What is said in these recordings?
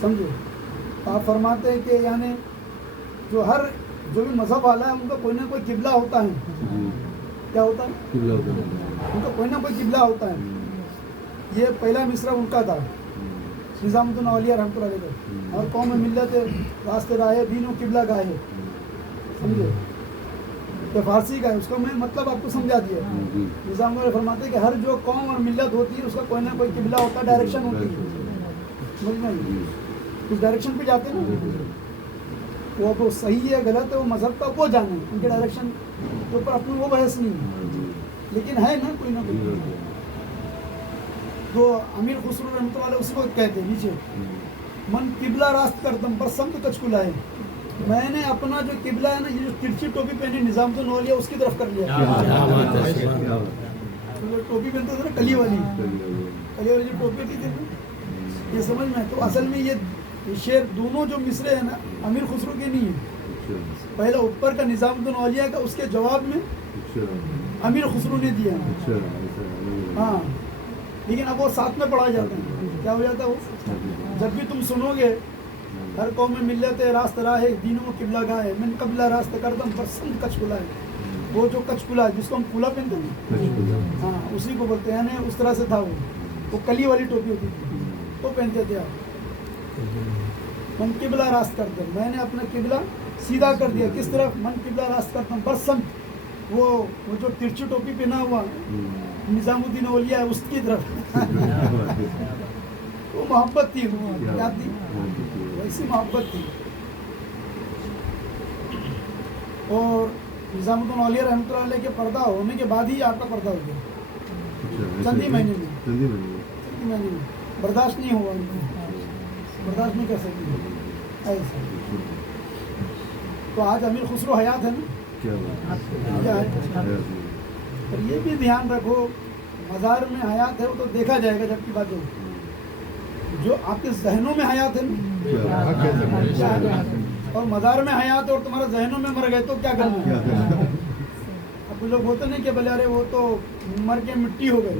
سمجھو. تو آپ فرماتے ہیں کہ یعنی جو بھی مذہب والا ہے ان کا کوئی نہ کوئی قبلہ ہوتا ہے. کیا ہوتا ہے؟ قبلہ ہوتا ہے. ان کا کوئی نہ کوئی قبلہ ہوتا ہے. یہ پہلا مصرع ان کا تھا نظام الدین اولیاء رحمۃ اللہ علیہ. اور قوم ملت راست راہ دین و قبلہ گاہے. سمجھے کہ فارسی کا ہے, اس کو میں مطلب آپ کو سمجھا دیا. نظام اللہ فرماتے ہیں کہ ہر جو قوم اور ملت ہوتی ہے اس کا کوئی نہ کوئی قبلہ ہوتا ہے, ڈائریکشن ہوتی ہے. سمجھ میں اس ڈائریکشن پہ جاتے ہیں نا, وہ صحیح ہے غلط ہے وہ مذہب کا وہ جانے, ان کے ڈائریکشن کے اوپر اپنی وہ بحث نہیں ہے, لیکن ہے نا کوئی نہ کوئی. تو امیر خسرو رحمۃ اللہ علیہ اسی کو کہتے ہیں نیچے من قبلہ راست کردم پر سمت کچھ کو لائے. میں نے اپنا جو قبلہ ہے نا, یہ جو ترچھی ٹوپی پہنی نظام الدین اولیاء اس کی طرف کر لیا. ٹوپی پہنتے تھے نا کلی والی جو ٹوپی ہوتی تھی, یہ سمجھ میں. تو اصل میں یہ شعر دونوں جو مصرے ہیں نا امیر خسرو کے نہیں ہیں. پہلا اوپر کا نظام الدین اولیاء کا, اس کے جواب میں امیر خسرو نے دیا. ہاں, لیکن اب وہ ساتھ میں پڑھا جاتا ہے. کیا ہو جاتا ہے وہ, جب بھی تم سنو گے ہر قوم میں ملت راست راہ دینوں قبلہ گاہ من قبلہ راست کردم پر سند کچھ کلا ہے. وہ جو کچھ کلا ہے جس کو ہم کلا پہنتے ہیں, ہاں اسی کو بولتے ہیں. یعنی اس طرح سے تھا وہ کلی والی ٹوپی ہوتی تھی, وہ پہنتے تھے آپ. من قبلہ راست کردم, میں نے اپنا قبلہ سیدھا کر دیا. کس طرف؟ من قبلہ راست کردم پر سمت, وہ جو ترچھی ٹوپی پہنا ہوا نظام الدین اولیاء اس کی طرف. وہ محبت تھی, کیا تھی, ویسی محبت تھی. اور نظام الدین اولیاء رحمۃ اللہ علیہ کے پردہ ہونے کے بعد ہی آپ کا پردہ ہو گیا. چند ہی مہینے میں برداشت نہیں ہوا, برداشت نہیں کر سکتی ایسا. تو آج امیر خسرو حیات ہے نا, کیا ہے. اور یہ بھی دھیان رکھو, مزار میں حیات ہے وہ تو دیکھا جائے گا جب کی بات ہو. جو آپ کے ذہنوں میں حیات ہے نا, اور مزار میں حیات ہے اور تمہارے ذہنوں میں مر گئے تو کیا کرنا ہے. اب لوگ ہوتے نہیں کہ بھلے ارے وہ تو مر کے مٹی ہو گئی,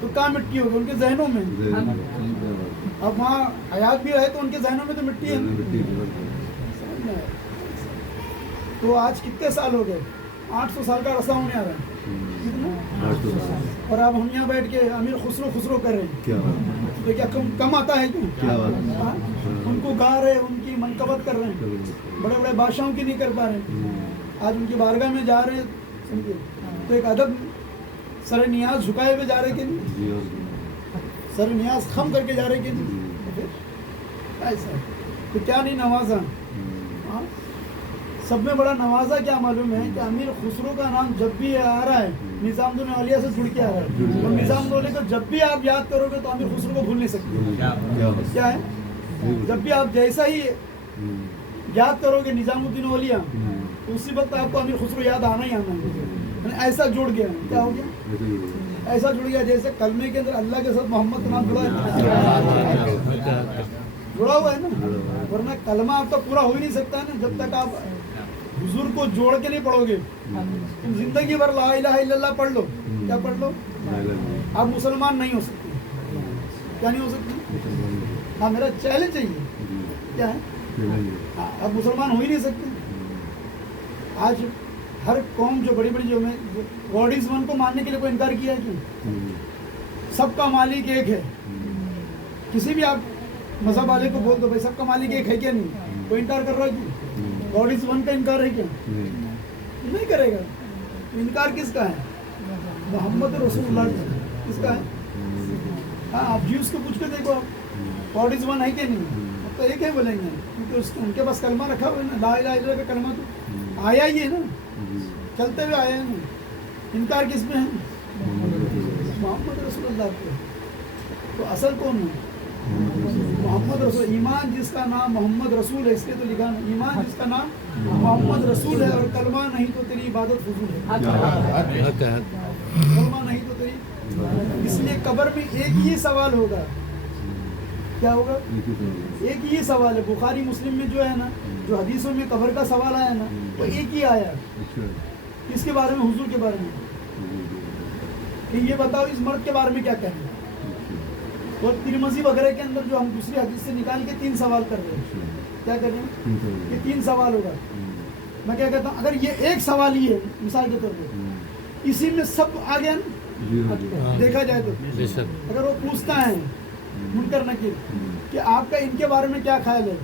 تو کہاں مٹی ہو گئی, ان کے ذہنوں میں. اب وہاں حیات بھی رہے تو ان کے ذہنوں میں تو مٹی ہے. تو آج کتنے سال ہو گئے, 800 سال کا عرصہ ہونے آ رہا ہے. اور اب ہم یہاں بیٹھ کے امیر خسرو کر رہے ہیں, تو کیا کم آتا ہے کیا؟ ان کو گا رہے, ان کی منقبت کر رہے ہیں, بڑے بڑے بادشاہوں کی نہیں کر پا رہے. آج ان کی بارگاہ میں جا رہے ہیں, سمجھے, تو ایک ادب سر نیاز جھکائے ہوئے جا رہے کہ نہیں, سر نیاز خم کر کے جا رہے کہ نہیں. ایسا تو کیا نہیں نوازا, سب میں بڑا نوازا کیا معلوم ہے کہ امیر خسرو کا نام جب بھی آ رہا ہے نظام الدین اولیاء سے جڑ کے آ رہا ہے. اور نظام الدین اولیاء کو جب بھی آپ یاد کرو گے تو امیر خسرو کو بھول نہیں سکتے. کیا ہے, جب بھی آپ جیسا ہی یاد کرو گے نظام الدین اولیاء, تو اسی وقت آپ کو امیر خسرو یاد آنا ہی آنا ہے. ایسا جڑ گیا. کیا ہو گیا, ایسا جڑ گیا جیسے کلمے کے اندر اللہ کے ساتھ محمد کا نام جڑا ہوا ہے نا. ورنہ کلمہ آپ کا پورا ہو ہی نہیں سکتا ہے نا جب تک آپ حضور کو جوڑ کے نہیں پڑھو گے. تم زندگی بھر لا الہ الا اللہ پڑھ لو, کیا پڑھ لو, آپ مسلمان نہیں ہو سکتے. کیا نہیں ہو سکتے؟ ہاں, میرا چیلنج ہے یہ. کیا ہے, آپ مسلمان ہو ہی نہیں سکتے. آج ہر قوم جو بڑی بڑی جو گاڈ از ون کو ماننے کے لیے کوئی انکار کیا ہے کیوں؟ سب کا مالک ایک ہے. کسی بھی آپ مذہب والے کو بول دو بھائی سب کا مالک ایک ہے کیا, نہیں, کوئی انکار کر رہا ہے کیوں؟ گاڈ از ون کا انکار ہے کیا؟ نہیں کرے گا. انکار کس کا ہے؟ محمد رسول اللہ کس کا ہے. ہاں, آپ جیوز کو پوچھ کے دیکھو آپ گاڈ از ون ہے کہ نہیں, اب تو ایک ہے بولیں گے, کیونکہ ان کے پاس کلمہ رکھا ہوا ہے نا, لا الہ الا اللہ کا کلمہ تو آیا ہی ہے نا, چلتے ہوئے آیا ہے نا. انکار کس میں ہے؟ محمد رسول اللہ کو. تو اصل کون ہے؟ محمد رسول. ایمان جس کا نام محمد رسول ہے, اس لیے تو لکھا نا ایمان جس کا نام محمد رسول ہے, اور کلمہ نہیں تو تیری عبادت فضول ہے. کلمہ نہیں تو تیری, اس لیے قبر میں ایک ہی سوال ہوگا. کیا ہوگا؟ ایک ہی سوال ہے. بخاری مسلم میں جو ہے نا, جو حدیثوں میں قبر کا سوال آیا نا, وہ ایک ہی آیا. اس کے بارے میں, حضور کے بارے میں, کہ یہ بتاؤ اس مرد کے بارے میں کیا کہیں. اور ترمذی وغیرہ کے اندر جو ہم دوسری حدیث سے نکال کے 3 سوال کر رہے ہیں. کیا کر رہے ہیں؟ یہ 3 سوال ہوگا. میں کیا کہتا ہوں، اگر یہ ایک سوال ہی ہے مثال کے طور پہ، اسی میں سب آ گیا نا دیکھا جائے تو. اگر وہ پوچھتا ہے منکر نکیر کہ آپ کا ان کے بارے میں کیا خیال ہے،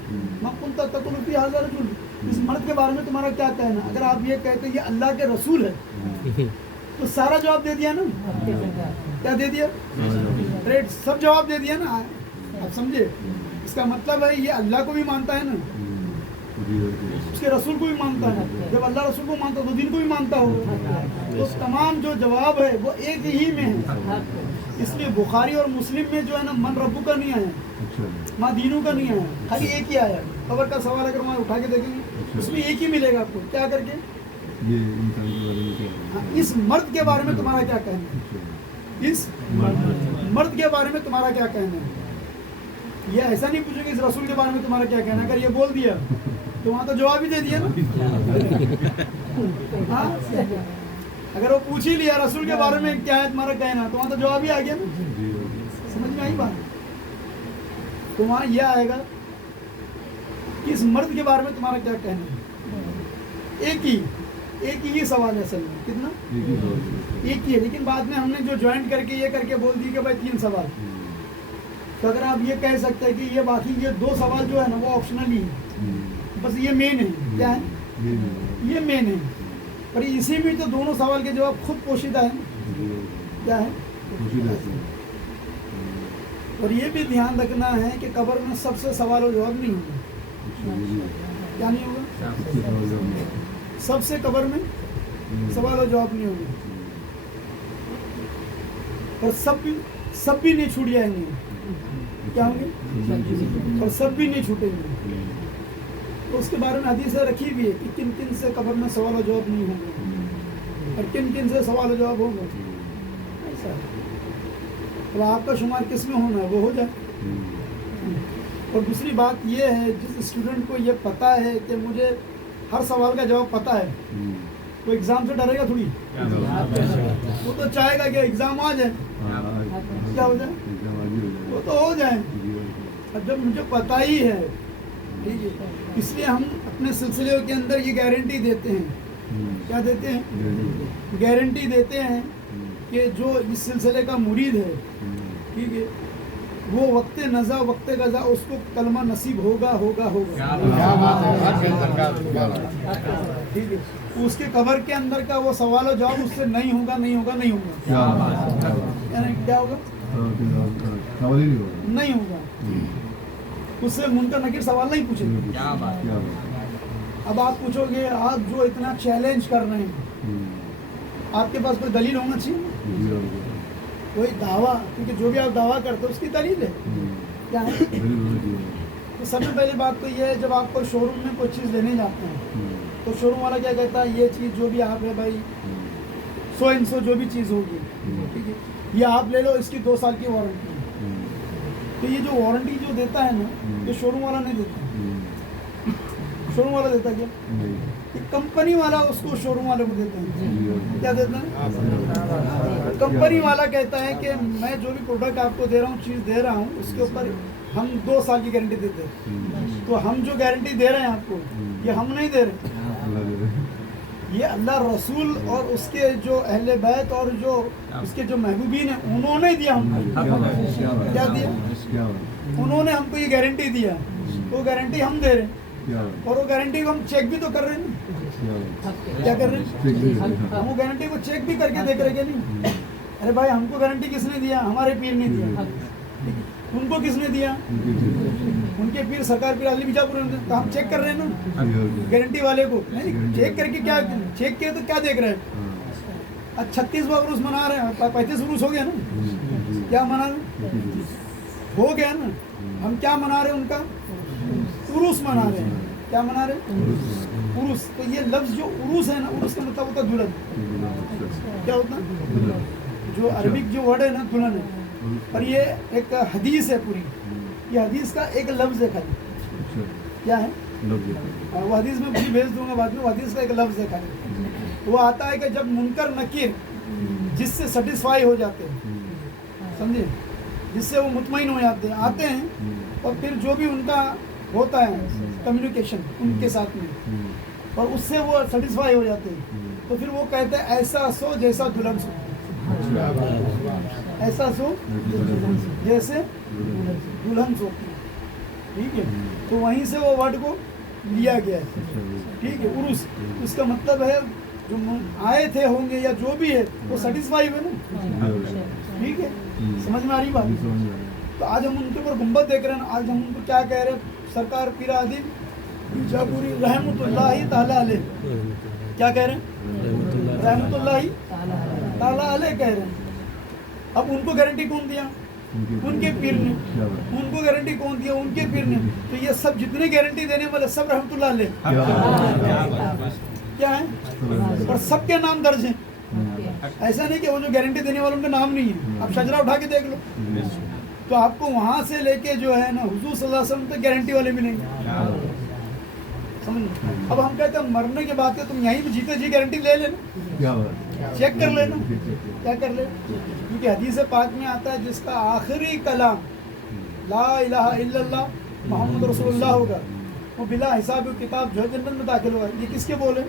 مقبول تقول فی ھذا رجل، اس مرد کے بارے میں تمہارا کیا کہنا، اگر آپ یہ کہتے ہیں یہ اللہ کے رسول ہے تو سارا جواب دے دیا نا. کیا دے دیا؟ سب جواب دے دیا نا. آپ سمجھے؟ اس کا مطلب ہے یہ اللہ کو بھی مانتا ہے نا، اس کے رسول کو بھی مانتا ہے. جب اللہ رسول کو مانتا تو دین کو بھی مانتا ہو. تو تمام جو جواب ہے وہ ایک ہی میں ہے. اس لیے بخاری اور مسلم میں جو ہے نا من ربو کا نہیں آیا، ماں دینوں کا نہیں آیا، خالی ایک ہی آیا. خبر کا سوال اگر وہاں اٹھا کے دیکھیں گے اس میں ایک ہی ملے گا آپ کو. کیا کر کے اس مرد کے بارے میں تمہارا کیا کہنا ہے، اس مرد کے بارے میں تمہارا کیا کہنا ہے. یہ ایسا نہیں پوچھیں گے اس رسول کے بارے میں تمہارا کیا کہنا ہے. اگر یہ بول دیا تو وہاں تو جواب ہی دے دیا نا. اگر وہ پوچھ ہی لیا رسول کے بارے میں کیا ہے تمہارا کہنا تو وہاں تو جواب ہی آ گیا نا. سمجھ میں آئی بات؟ تو وہاں یہ آئے گا کہ اس مرد کے بارے میں تمہارا کیا کہنا ہے. ایک ہی سوال ہے اصل میں. کتنا؟ ایک ہی ہے. لیکن بعد میں ہم نے جو جوائنٹ کر کے یہ کر کے بول دی کہ بھائی 3 سوال. تو اگر آپ یہ کہہ سکتے ہیں کہ یہ باقی یہ 2 سوال جو ہے نا وہ آپشنل ہی ہے، بس یہ مین ہے. کیا ہے؟ یہ مین ہے. پر اسی میں تو دونوں سوال کے جواب خود پوشیدہ ہے. کیا ہے؟ اور یہ بھی دھیان رکھنا ہے کہ قبر میں سب سے سوال و جواب نہیں ہوگا. کیا نہیں ہوگا؟ سب سے قبر میں سوال و جواب نہیں ہوگا. اور سب بھی نہیں چھوٹ جائیں گے. کیا ہوں گے؟ اور سب بھی نہیں چھوٹیں گے. تو اس کے بارے میں حدیث رکھی بھی ہے کہ کن کن سے قبر میں سوال و جواب نہیں ہوں گے اور کن کن سے سوال و جواب ہوں گے. ایسا تو آپ کا شمار کس میں ہونا ہے وہ ہو جائے. اور دوسری بات یہ ہے جس اسٹوڈنٹ کو یہ پتہ ہے کہ مجھے ہر سوال کا جواب پتہ ہے وہ ایگزام سے ڈرے گا تھوڑی. وہ تو چاہے گا کہ ایگزام آ جائے. کیا ہو جائے؟ وہ تو ہو جائے. اب جب مجھے پتہ ہی ہے ٹھیک ہے، اس لیے ہم اپنے سلسلے کے اندر یہ گارنٹی دیتے ہیں. کیا دیتے ہیں؟ گارنٹی دیتے ہیں کہ جو اس سلسلے کا مرید ہے ٹھیک ہے وہ وقت نزا وقت غزا اس کو کلمہ نصیب ہوگا. ٹھیک ہے، اس کے قبر کے اندر کا وہ سوال و جواب اس سے نہیں ہوگا. یعنی کیا ہوگا؟ نہیں ہوگا. اس سے منکر نکیر سوال نہیں پوچھیں گے. اب آپ پوچھو گے آپ جو اتنا چیلنج کر رہے ہیں آپ کے پاس کوئی دلیل ہونا چاہیے. کوئی دعویٰ، کیونکہ جو بھی آپ دعویٰ کرتے ہیں اس کی دلیل ہے. کیا ہے؟ تو سب سے پہلی بات تو یہ ہے جب آپ کوئی شو روم میں کوئی چیز لینے جاتے ہیں تو شو روم والا کیا کہتا ہے یہ چیز جو بھی آپ ہے بھائی 100 جو بھی چیز ہوگی ٹھیک ہے یہ آپ لے لو، اس کی 2 سال کی وارنٹی ہے. تو یہ جو وارنٹی جو دیتا ہے نا یہ شو روم والا نہیں دیتا. شو روم والا دیتا کیا؟ یہ کمپنی والا اس کو شو روم والے کو دیتا ہے. کیا دیتا ہے؟ کمپنی والا کہتا ہے کہ میں جو بھی پروڈکٹ آپ کو دے رہا ہوں چیز دے رہا ہوں اس کے اوپر ہم 2 سال کی گارنٹی دیتے ہیں. تو ہم جو گارنٹی دے رہے ہیں آپ کو یہ ہم نہیں دے رہے، یہ اللہ رسول اور اس کے جو اہل بیت اور جو اس کے جو محبوبین ہیں انہوں نے دیا. ہم کیا دیا؟ انہوں نے ہم کو یہ گارنٹی دیا. وہ گارنٹی ہم دے رہے ہیں اور وہ گارنٹی کو ہم چیک بھی تو کر رہے ہیں. کیا کر رہے ہیں؟ ہم وہ گارنٹی کو چیک بھی کر کے دیکھ رہے کہ نہیں. ارے بھائی ہم کو گارنٹی کس نے دیا؟ ہمارے پیر نے دیا. ان کو کس نے دیا؟ ان کے پیر سرکار پیر علی بیجاپور نے. تو ہم چیک کر رہے ہیں نا گارنٹی والے کو. چیک کر کے کیا چیک کیا تو کیا دیکھ رہے ہیں؟ 36واں عروس منا رہے ہیں. 35 عروس ہو گیا نا. کیا منا رہے ہو گیا نا. ہم کیا منا رہے ہیں؟ ان کا عروس منا رہے ہیں. کیا منا رہے ہیں؟ عروس. تو یہ لفظ جو عروس ہے نا عروس کا مطلب ہوتا ہے دلہن. کیا ہوتا ہے؟ جو عربک جو ورڈ ہے نا دلہن ہے. اور یہ ایک حدیث ہے پوری. یہ حدیث کا ایک لفظ ہے خالی. کیا ہے وہ حدیث میں پوری بھیج دوں گا بعد میں. وہ حدیث کا ایک لفظ ہے خالی. وہ آتا ہے کہ جب منکر نکیر جس سے سیٹسفائی ہو جاتے ہیں سمجھے جس سے وہ مطمئن ہو جاتے ہیں, آتے ہیں اور پھر جو بھی ان کا ہوتا ہے کمیونیکیشن ان کے ساتھ میں, اور اس سے وہ سیٹسفائی ہو جاتے ہیں, تو پھر وہ کہتے ہیں ایسا سو جیسا دلہن سو, ایسا سو جیسے دلہن سو. ٹھیک ہے, تو وہیں سے وہ ورڈ کو لیا گیا ہے. ٹھیک ہے, عرس اس کا مطلب ہے جو آئے تھے ہوں گے یا جو بھی ہے وہ سیٹسفائی ہوئے نا. ٹھیک ہے, سمجھ میں آ رہی بات. تو آج ہم ان کے اوپر گنبد دیکھ رہے ہیں, آج ہم ان کو کیا کہہ رہے ہیں, سرکار پیر عادل بیجاپوری رحمۃ اللہ تعالیٰ علیہ, کیا کہہ رہے ہیں, رحمۃ اللہ تعالیٰ علیہ کہہ رہے ہیں. اب ان کو گارنٹی کون دیا, ان کے پیر نے. ان کو گارنٹی کون دیا, ان کے پیر نے. تو یہ سب جتنے گارنٹی دینے والے سب رحمۃ اللہ علیہ کیا ہے, اور سب کے نام درج ہیں. ایسا نہیں کہ وہ جو گارنٹی دینے والوں کا نام نہیں ہے. آپ شجرا اٹھا کے دیکھ لو, تو آپ کو وہاں سے لے کے جو ہے نا حضور صلی اللہ علیہ وسلم تک گارنٹی والے ملیں گے. سمجھ. اب ہم کہتے ہیں مرنے کے بعد تم یہیں پہ جیتے جی گارنٹی لے لینا, چیک کر لینا, کیا کر لے. کیونکہ حدیث پاک میں آتا ہے جس کا آخری کلام لا الہ الا اللہ محمد رسول اللہ ہوگا وہ بلا حساب و کتاب جو ہے جنت میں داخل ہوگا. یہ کس کے بولے,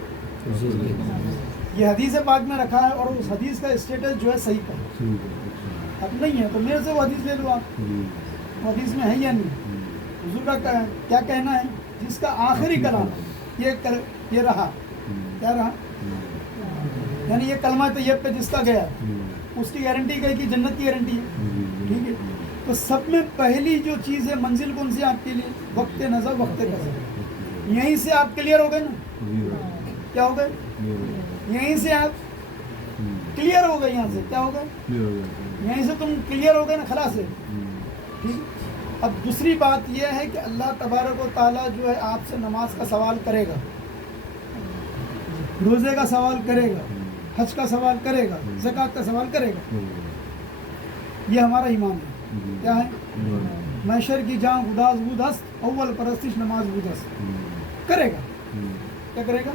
یہ حدیث پاک میں رکھا ہے, اور اس حدیث کا اسٹیٹس جو ہے صحیح کا ہے. اب نہیں ہے تو میرے سے وہ حدیث لے لو آپ, وہ حدیث میں ہے یا نہیں. حضور کا کیا کہنا ہے, جس کا آخری کلام یہ رہا, کیا رہا, یعنی یہ کلمہ طیب پہ جس کا گیا اس کی گارنٹی گئی کہ جنت کی گارنٹی ہے. ٹھیک ہے, تو سب میں پہلی جو چیز ہے منزل کون سی آپ کے لیے, وقت نظر وقت قضا. یہیں سے آپ کلیئر ہو گئے نا, کیا ہو گئے, یہیں سے آپ کلیئر ہو گئے, یہاں سے کیا ہوگا, یہیں سے تم کلیئر ہو گئے نا, خلاص ہے. ٹھیک. اب دوسری بات یہ ہے کہ اللہ تبارک و تعالیٰ جو ہے آپ سے نماز کا سوال کرے گا, روزے کا سوال کرے گا, حج کا سوال کرے گا, زکوٰۃ کا سوال کرے گا. یہ ہمارا ایمان ہے. کیا ہے, محشر کی جاں اداس بود ہست اول پرستش نماز بود ہست کرے گا. کیا کرے گا,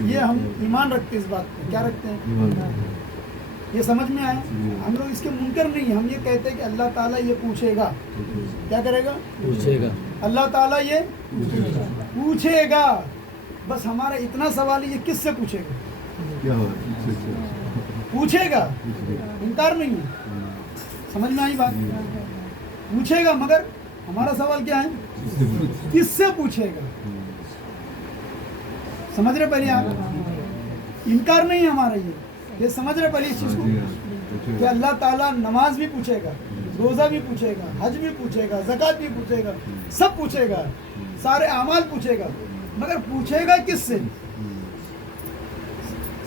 یہ ہم ایمان رکھتے ہیں اس بات پہ. کیا رکھتے ہیں, یہ سمجھ میں آیا. ہم لوگ اس کے منکر نہیں, ہم یہ کہتے ہیں کہ اللہ تعالیٰ یہ پوچھے گا. کیا کرے گا, پوچھے گا. اللہ تعالیٰ یہ پوچھے گا. بس ہمارا اتنا سوال ہے, یہ کس سے پوچھے گا, پوچھے گا, انکار نہیں ہے. سمجھ میں آئی بات, پوچھے گا, مگر ہمارا سوال کیا ہے, کس سے پوچھے گا. سمجھ رہے پہلے آپ, انکار نہیں ہے ہمارا, یہ سمجھ رہے پہلے اس چیز کو کہ اللہ تعالیٰ نماز بھی پوچھے گا, روزہ بھی پوچھے گا, حج بھی پوچھے گا, زکوٰۃ بھی پوچھے گا, سب پوچھے گا, سارے اعمال پوچھے گا, مگر پوچھے گا کس سے.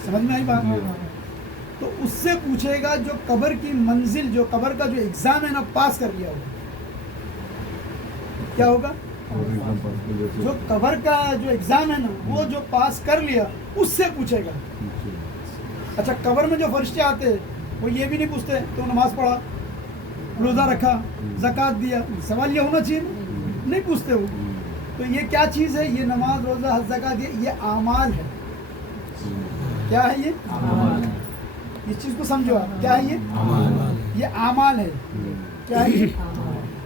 سمجھ میں آئی بات. تو اس سے پوچھے گا جو قبر کی منزل, جو قبر کا جو ایگزام ہے نا پاس کر لیا ہوگا. کیا ہوگا, جو قبر کا جو ایگزام ہے نا وہ جو پاس کر لیا اس سے پوچھے گا. اچھا, قبر میں جو فرشتے آتے ہیں وہ یہ بھی نہیں پوچھتے تو نماز پڑھا, روزہ رکھا, زکوٰۃ دیا, سوال یہ ہونا چاہیے, نہیں پوچھتے وہ. تو یہ کیا چیز ہے, یہ نماز, روزہ, حج, زکوٰۃ, یہ اعمال ہے. کیا ہے یہ, اس چیز کو سمجھو آپ, کیا ہے یہ اعمال ہے. کیا ہے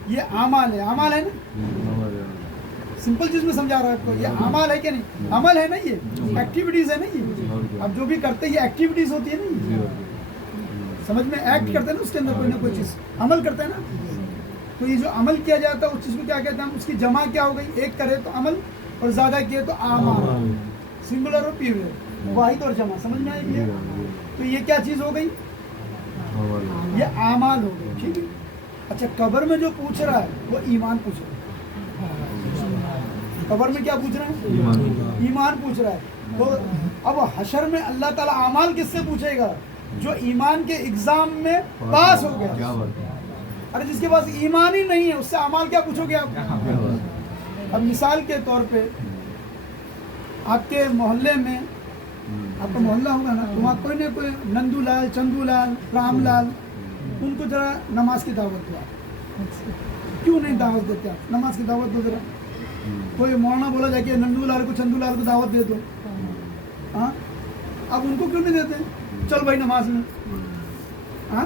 یہ اعمال ہے. اعمال ہے نا, سمپل چیز میں سمجھا رہا ہوں آپ کو. یہ اعمال ہے کہ نہیں, عمل ہے نا, یہ ایکٹیویٹیز ہے نا. یہ اب جو بھی کرتے ہیں یہ ایکٹیویٹیز ہوتی ہے نا, سمجھ میں, ایکٹ کرتے ہیں نا, اس کے اندر کوئی نہ کوئی چیز عمل کرتے ہیں نا. تو یہ جو عمل کیا جاتا ہے اس چیز کو کیا کہتے ہیں ہم, اس کی جمع کیا ہو گئی, ایک کرے تو عمل اور زیادہ کیے تو اعمال, سنگولر اور پیورل, واحد اور جمع. سمجھ میں آئی ہے. تو یہ کیا چیز ہو گئی, یہ اعمال ہو گئی. ٹھیک ہے. اچھا, قبر میں جو پوچھ رہا ہے وہ ایمان پوچھ رہا ہے. قبر میں کیا پوچھ رہا ہے, ایمان پوچھ رہا ہے. تو اب حشر میں اللہ تعالیٰ اعمال کس سے پوچھے گا, جو ایمان کے ایگزام میں پاس ہو گیا. ارے جس کے پاس ایمان ہی نہیں ہے اس سے اعمال کیا پوچھو گے آپ. اب مثال کے طور پہ آپ کے محلے میں, آپ کا محلہ ہوگا نا, تو وہاں کوئی نہ کوئی نندو لال, چندو لال, رام لال, ان کو ذرا نماز کی دعوت دو. کیوں نہیں دعوت دیتے آپ, نماز کی دعوت دو ذرا. کوئی مولانا بولا جا کے نندو لال کو, چندو لال کو دعوت دے دو. ہاں, اب ان کو کیوں نہیں دیتے, چل بھائی نماز میں. ہاں,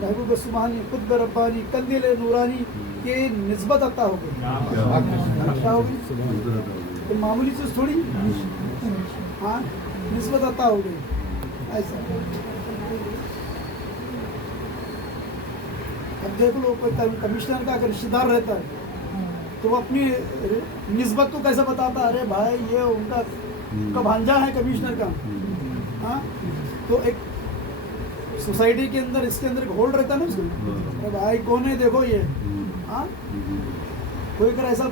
محبوب سبحانی، قطب ربانی، قندیل نورانی کے نسبت عطا ہو گئی. عطا ہو گئی تو معمولی چیز تھوڑی، ہاں نسبت عطا ہو گئی. ایسا اب دیکھ لو کوئی کمشنر کا اگر رشتہ دار رہتا ہے تو وہ اپنی نسبت کو کیسے بتاتا، ارے بھائی یہ ان کا بھانجا ہے کمشنر کا. ہاں تو ایک سوسائٹی کے اندر اس کے اندر ایک ہولڈ رہتا ہے نا اس کو، ارے بھائی کون ہے دیکھو یہ. ہاں کوئی اگر ایسا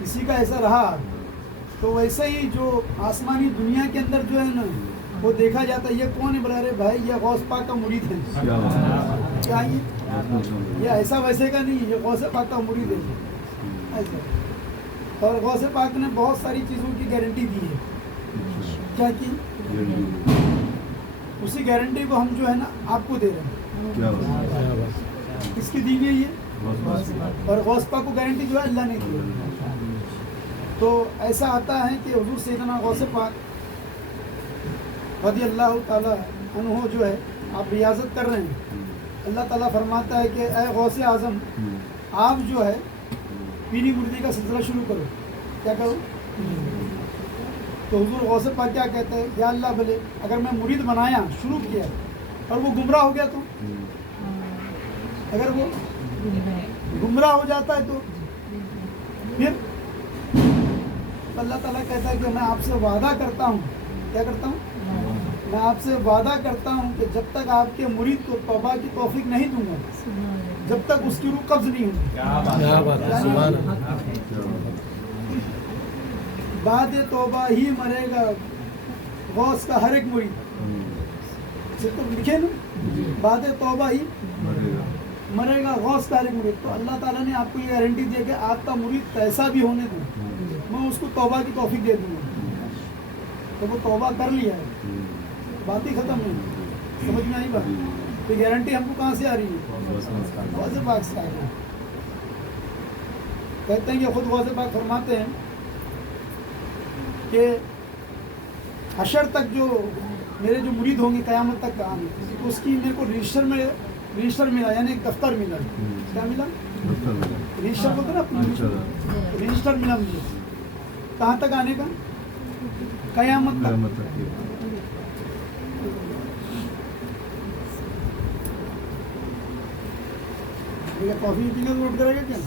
کسی کا ایسا رہا تو ویسے ہی جو آسمانی دنیا کے اندر جو ہے نا وہ دیکھا جاتا ہے یہ کون ہے، بلا رہے بھائی یہ غوث پاک کا مرید ہے. کیا یہ ایسا ویسے کا نہیں، یہ غوث پاک کا مرید ہے ایسا. اور غوث پاک نے بہت ساری چیزوں کی گارنٹی دی ہے. کیا کی؟ اسی گارنٹی کو ہم جو ہے نا آپ کو دے رہے ہیں. کس کی دی گئی ہے؟ اور غوث پاک کو گارنٹی جو ہے اللہ نے دی. تو ایسا آتا ہے کہ حضور سیدنا غوث پاک رضی اللہ تعالیٰ عنہ جو ہے آپ ریاضت کر رہے ہیں، اللہ تعالیٰ فرماتا ہے کہ اے غوث اعظم آپ جو ہے پیلی مردی کا سلسلہ شروع کرو. کیا کرو؟ تو حضور غوث پاک کیا کہتے ہیں، یا اللہ بھلے اگر میں مرید بنایا شروع کیا اور وہ گمراہ ہو گیا تو، اگر وہ گمراہ ہو جاتا ہے تو پھر اللہ تعالیٰ کہتا ہے کہ میں آپ سے وعدہ کرتا ہوں. کیا کرتا ہوں؟ میں آپ سے وعدہ کرتا ہوں کہ جب تک آپ کے مرید کو توبہ کی توفیق نہیں دوں گا جب تک اس کی روح قبض نہیں ہوگی. بعد توبہ ہی مرے گا غوث کا ہر ایک مرید. تو لکھے نا بعد توبہ ہی مرے گا غوث کا ہر ایک مرید. تو اللہ تعالیٰ نے آپ کو یہ گارنٹی دی کہ آپ کا مرید کیسا بھی ہونے دوں میں اس کو توبہ کی توفیق دے دوں گا. تو وہ توبہ کر لیا ہے، بات ہی ختم نہیں. سمجھ میں آئی بات؟ یہ گارنٹی ہم کو کہاں سے آ رہی ہے؟ غوث پاک سے آ رہی ہے. کہتے ہیں کہ خود غوث پاک فرماتے ہیں کہ حشر تک جو میرے جو مرید ہوں گے قیامت تک آنے تو اس کی میرے کو رجسٹر ملا، یعنی ایک دفتر ملا. کیا ملا؟ رجسٹر بولتے نا، رجسٹر ملا مجھے. کہاں تک آنے کا؟ قیامت تک. کافی پینے تو نوٹ کرے گا کیا؟